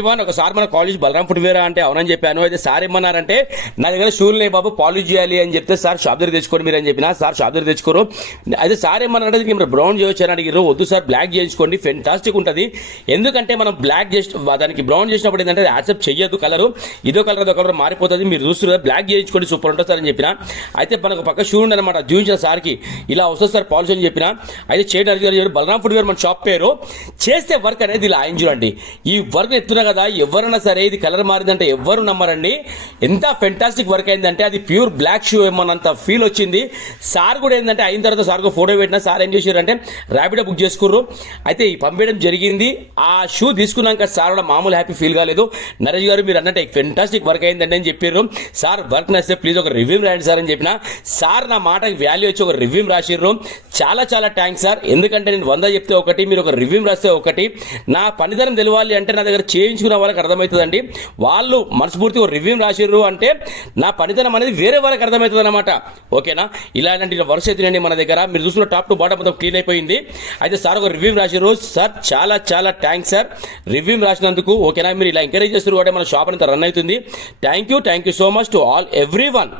ఒకసారి మన college Balaram footwear అంటే అవునని చెప్పాను. అయితే సార్ ఏమన్నారంటే నా దగ్గర షూలు లేవు బాబు, పాలిష్ చేయాలి అని చెప్తే సార్ షాప్ దగ్గర తెచ్చుకోండి మీరు అని చెప్పిన. సార్ షాప్ దగ్గర తెచ్చుకోరు. అయితే సార్ ఏమన్నారంటే మీరు బ్రౌన్ చేయొచ్చు అని అడిగారు. వద్దు సార్ బ్లాక్ చేయించుకోండి, ఫెంటాస్టిక్ ఉంటుంది. ఎందుకంటే మనం బ్లాక్ చేసి దానికి బ్రౌన్ చేసినప్పుడు ఏంటంటే యాక్సెప్ట్ చెయ్యదు కలరు, ఇదో కలర్ అదో కలర్ మారిపోతుంది. మీరు చూస్తున్నారు బ్లాక్ చేయించుకోండి సూపర్ ఉంటుంది సార్ అని చెప్పిన. అయితే మనకు పక్క షూ ఉండనమాట చూపించిన సార్కి ఇలా వస్తుంది సార్ పాలిష్ అని చెప్పిన. అయితే చేయడం అడిగారు. బలరాం ఫుట్వేర్ మన షాప్ పేరు. చేస్తే వర్క్ అనేది ఇలా ఆయన చూడండి. ఈ వర్క్ ఎత్తున్నా కదా, ఎవరైనా సరే ఇది కలర్ మారిందంటే ఎవరు నమ్మరండి. ఎంత ఫెంటాస్టిక్ వర్క్ అయిందంటే అది ప్యూర్ బ్లాక్ షూ ఏమన్నంత ఫీల్ వచ్చింది. సార్ కూడా ఏంటంటే అయిన తర్వాత సార్కు ఫోటో పెట్టినా సార్ ఏం చేశారంటే ర్యాపిడో బుక్ చేసుకుర్రు. అయితే పంపించడం జరిగింది. ఆ షూ తీసుకున్నాక సార్ కూడా మామూలు హ్యాపీ ఫీల్ కాలేదు. నరేష్ గారు మీరు అన్నట్టు ఫెంటాస్టిక్ వర్క్ అయిందండి అని చెప్పారు. సార్ వర్క్ నచ్చితే ప్లీజ్ ఒక రివ్యూ రాయండి సార్ అని చెప్పిన. సార్ నా మాటకి వాల్యూ వచ్చి ఒక రివ్యూ రాసిర్రు. చాలా చాలా థ్యాంక్స్ సార్. ఎందుకంటే నేను 100 చెప్తే ఒకటి, మీరు ఒక రివ్యూ రాస్తే ఒకటి. నా పనితనం తెలవాలి అంటే నా దగ్గర చేయించుకున్న వాళ్ళకి అర్థమవుతుందండి. వాళ్ళు మనస్ఫూర్తిగా ఒక రివ్యూ రాసిర్రు అంటే నా పనితనం అనేది వేరే వాళ్ళకి అర్థమవుతుంది అనమాట. ఓకేనా? ఇలాంటి వరుస ఎత్తునండి మన దగ్గర. మీరు చూస్తున్న టాప్ టు బాటమ్ మొత్తం క్లీన్ అయిపోయింది. అయితే సార్ ఒక రివ్యూ రాసిర్రు. సార్ చాలా చాలా థ్యాంక్స్ సార్ రివ్యూ రాసినందుకు. ఓకేనా? మీరు ఇలా ఎంకరేజ్ చేస్తారు కాబట్టి మన షాప్ అంతా రన్ అవుతుంది. Thank you so much to all every one.